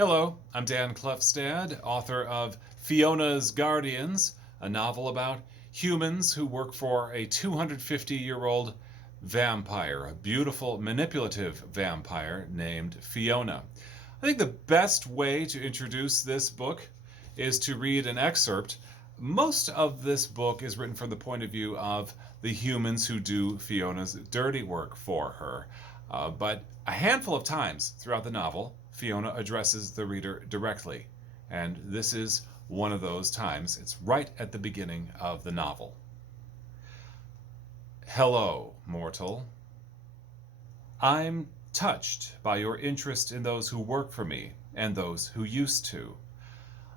Hello, I'm Dan Klefstad, author of Fiona's Guardians, a novel about humans who work for a 250-year-old vampire, a beautiful, manipulative vampire named Fiona. I think the best way to introduce this book is to read an excerpt. Most of this book is written from the point of view of the humans who do Fiona's dirty work for her. But a handful of times throughout the novel, Fiona addresses the reader directly. And this is one of those times. It's right at the beginning of the novel. Hello, mortal. I'm touched by your interest in those who work for me and those who used to.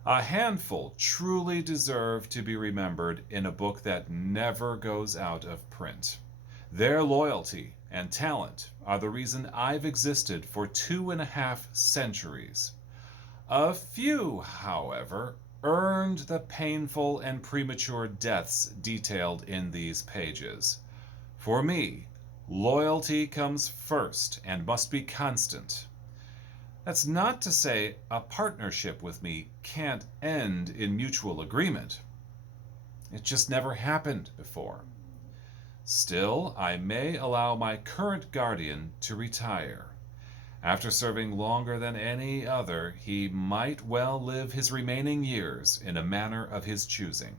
A handful truly deserve to be remembered in a book that never goes out of print. Their loyalty and talent are the reason I've existed for 2.5 centuries. A few, however, earned the painful and premature deaths detailed in these pages. For me, loyalty comes first and must be constant. That's not to say a partnership with me can't end in mutual agreement. It just never happened before. Still, I may allow my current guardian to retire. After serving longer than any other, he might well live his remaining years in a manner of his choosing.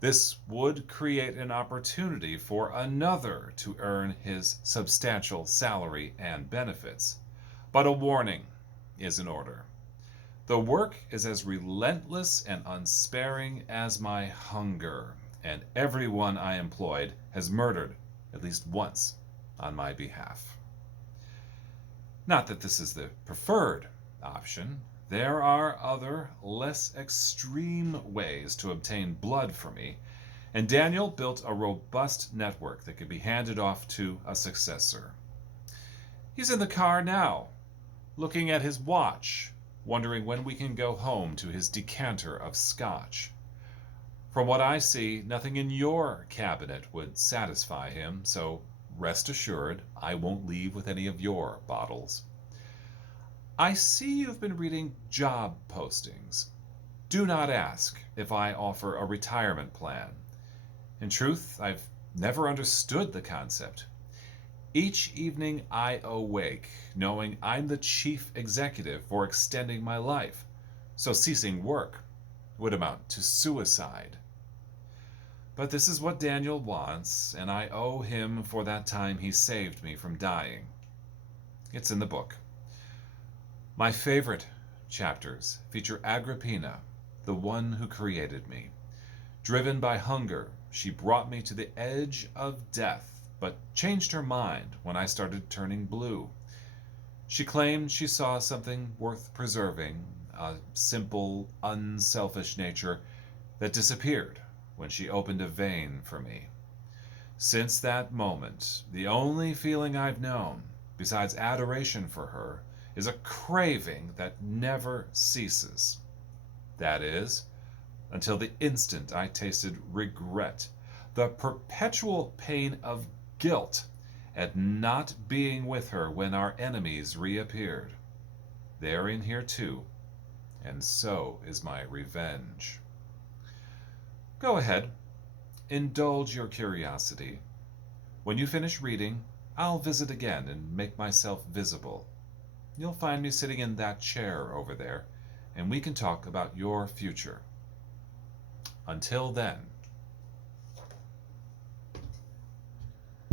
This would create an opportunity for another to earn his substantial salary and benefits. But a warning is in order. The work is as relentless and unsparing as my hunger, and everyone I employed has murdered at least once on my behalf. Not that this is the preferred option. There are other, less extreme ways to obtain blood for me, and Daniel built a robust network that could be handed off to a successor. He's in the car now, looking at his watch, wondering when we can go home to his decanter of scotch. From what I see, nothing in your cabinet would satisfy him, so rest assured I won't leave with any of your bottles. I see you've been reading job postings. Do not ask if I offer a retirement plan. In truth, I've never understood the concept. Each evening I awake knowing I'm the chief executive for extending my life, so ceasing work would amount to suicide. But this is what Daniel wants, and I owe him for that time he saved me from dying. It's in the book. My favorite chapters feature Agrippina, the one who created me. Driven by hunger, she brought me to the edge of death, but changed her mind when I started turning blue. She claimed she saw something worth preserving, a simple, unselfish nature that disappeared when she opened a vein for me. Since that moment, the only feeling I've known, besides adoration for her, is a craving that never ceases. That is, until the instant I tasted regret, the perpetual pain of guilt at not being with her when our enemies reappeared. They're in here too, and so is my revenge. Go ahead, indulge your curiosity. When you finish reading, I'll visit again and make myself visible. You'll find me sitting in that chair over there, and we can talk about your future. Until then,